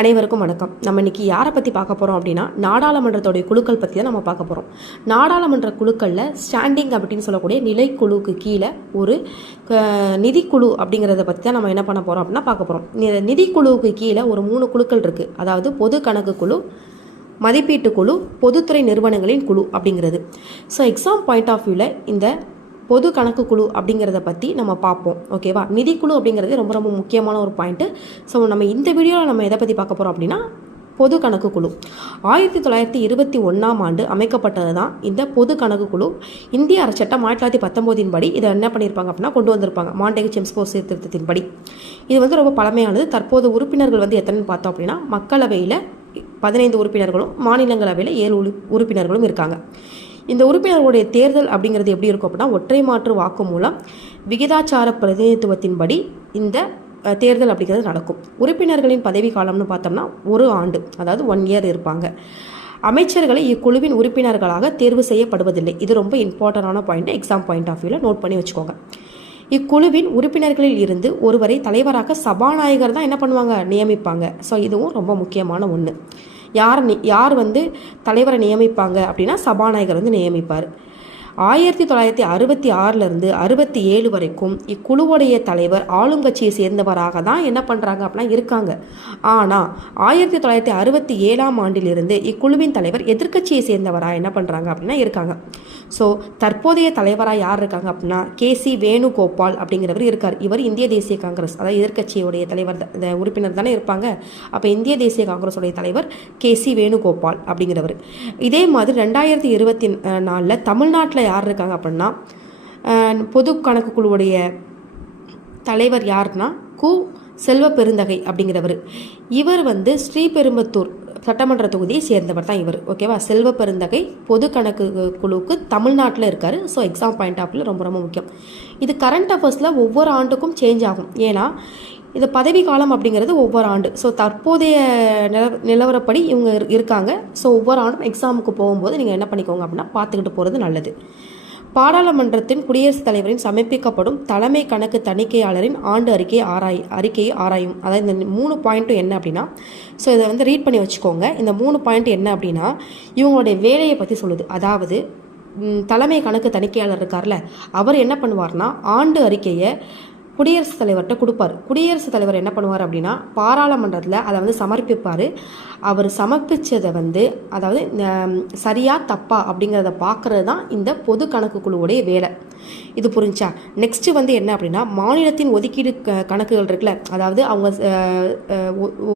அனைவருக்கும் வணக்கம். நம்ம இன்னைக்கு யாரை பற்றி பார்க்க போகிறோம் அப்படின்னா நாடாளுமன்றத்தோடைய குழுக்கள் பற்றி தான் நம்ம பார்க்க போகிறோம். நாடாளுமன்ற குழுக்களில் ஸ்டாண்டிங் அப்படின்னு சொல்லக்கூடிய நிலைக்குழுக்கு கீழே ஒரு நிதிக்குழு அப்படிங்கிறத பற்றி தான் நம்ம என்ன பண்ண போகிறோம் அப்படின்னா பார்க்க போகிறோம். நிதிக்குழுவுக்கு கீழே ஒரு 3 குழுக்கள் இருக்குது. அதாவது பொது கணக்கு குழு, மதிப்பீட்டு குழு, பொதுத்துறை நிறுவனங்களின் குழு அப்படிங்கிறது. ஸோ எக்ஸாம் பாயிண்ட் ஆஃப் வியூவில் இந்த பொது கணக்கு குழு அப்படிங்கிறத பற்றி நம்ம பார்ப்போம். ஓகேவா? நிதிக்குழு அப்படிங்கிறது ரொம்ப ரொம்ப முக்கியமான ஒரு பாயிண்ட்டு. ஸோ நம்ம இந்த வீடியோவில் நம்ம எதை பற்றி பார்க்க போகிறோம் அப்படின்னா பொது கணக்கு குழு. 1921ஆம் ஆண்டு அமைக்கப்பட்டது தான் இந்த பொது கணக்கு குழு. இந்திய அரசு சட்டம் 1919 படி இதை என்ன பண்ணியிருப்பாங்க அப்படின்னா கொண்டு வந்திருப்பாங்க. மாண்டேகு-செம்ஸ்போ சீர்திருத்தத்தின் படி இது ரொம்ப பழமையானது. தற்போது உறுப்பினர்கள் எத்தனைன்னு பார்த்தோம் அப்படின்னா மக்களவையில் 15 உறுப்பினர்களும் மாநிலங்களவையில் 7 உறுப்பினர்களும் இருக்காங்க. இந்த உறுப்பினர்களுடைய தேர்தல் அப்படிங்கிறது எப்படி இருக்கும் அப்படின்னா ஒற்றை மாற்று வாக்கு மூலம் விகிதாச்சார பிரதிநிதித்துவத்தின்படி இந்த தேர்தல் அப்படிங்கிறது நடக்கும். உறுப்பினர்களின் பதவி காலம்னு பார்த்தோம்னா 1 ஆண்டு, அதாவது 1 இயர் இருப்பாங்க. அமைச்சர்களை இக்குழுவின் உறுப்பினர்களாக தேர்வு செய்யப்படுவதில்லை. இது ரொம்ப இம்பார்ட்டண்டான பாயிண்ட். எக்ஸாம் பாயிண்ட் ஆஃப் வியூவில் நோட் பண்ணி வச்சுக்கோங்க. இக்குழுவின் உறுப்பினர்களில் இருந்து ஒருவரை தலைவராக சபாநாயகர் தான் என்ன பண்ணுவாங்க, நியமிப்பாங்க. ஸோ இதுவும் ரொம்ப முக்கியமான ஒன்று. யார் தலைவரை நியமிப்பாங்க அப்படின்னா சபாநாயகர் நியமிப்பார். 1966 67 வரைக்கும் இக்குழுவுடைய தலைவர் ஆளுங்கட்சியை சேர்ந்தவராக தான் என்ன பண்ணுறாங்க அப்படின்னா இருக்காங்க. ஆனால் 1967ஆம் ஆண்டிலிருந்து இக்குழுவின் தலைவர் எதிர்க்கட்சியை சேர்ந்தவராக என்ன பண்ணுறாங்க அப்படின்னா இருக்காங்க. ஸோ தற்போதைய தலைவராக யார் இருக்காங்க அப்படின்னா KC வேணுகோபால் அப்படிங்கிறவர் இருக்கார். இவர் இந்திய தேசிய காங்கிரஸ், அதாவது எதிர்க்கட்சியுடைய தலைவர் உறுப்பினர் தானே இருப்பாங்க. அப்போ இந்திய தேசிய காங்கிரஸுடைய தலைவர் KC வேணுகோபால் அப்படிங்கிறவர். இதே மாதிரி 2024 தமிழ்நாட்டில் யார் இருக்காங்க அப்படின்னா பொது கணக்கு குழுவுடைய தலைவர் யாருன்னா செல்வ பெருந்தகை அப்படிங்கிறவர். இவர் ஸ்ரீபெரும்புத்தூர் சட்டமன்ற தொகுதியை சேர்ந்தவர் தான் இவர். ஓகேவா? செல்வ பெருந்தகை பொது கணக்கு குழுவுக்கு தமிழ்நாட்டில் இருக்கார். ஸோ எக்ஸாம் பாயிண்ட் ஆஃப் வியூவில் ரொம்ப ரொம்ப முக்கியம். இது கரண்ட் அஃபேர்ஸில் ஒவ்வொரு ஆண்டுக்கும் சேஞ்ச் ஆகும். ஏன்னா இது பதவி காலம் அப்படிங்கிறது ஒவ்வொரு ஆண்டு. ஸோ தற்போதைய நிலவரப்படி இவங்க இருக்காங்க. ஸோ ஒவ்வொரு ஆண்டும் எக்ஸாமுக்கு போகும்போது நீங்கள் என்ன பண்ணிக்கோங்க அப்படின்னா பார்த்துக்கிட்டு போகிறது நல்லது. பாராளுமன்றத்தின் குடியரசுத் தலைவரின் சமர்ப்பிக்கப்படும் தலைமை கணக்கு தணிக்கையாளரின் ஆண்டு அறிக்கையை ஆராயும். அதாவது இந்த 3 பாயிண்ட்டும் என்ன அப்படின்னா, ஸோ இதை ரீட் பண்ணி வச்சுக்கோங்க. இந்த 3 பாயிண்ட் என்ன அப்படின்னா இவங்களுடைய வேலையை பற்றி சொல்லுது. அதாவது தலைமை கணக்கு தணிக்கையாளர் இருக்கார்ல, அவர் என்ன பண்ணுவார்னா ஆண்டு அறிக்கையை குடியரசுத் தலைவர்கிட்ட கொடுப்பார். குடியரசுத் தலைவர் என்ன பண்ணுவார் அப்படின்னா பாராளுமன்றத்தில் அதை சமர்ப்பிப்பார். அவர் சமர்ப்பித்ததை அதாவது சரியா தப்பா அப்படிங்கிறத பார்க்கறது தான் இந்த பொது கணக்கு குழுவுடைய வேலை. இது புரிஞ்சா? நெக்ஸ்ட் என்ன அப்படின்னா மாநிலத்தின் ஒதுக்கீடு கணக்குகள் இருக்குல்ல, அதாவது அவங்க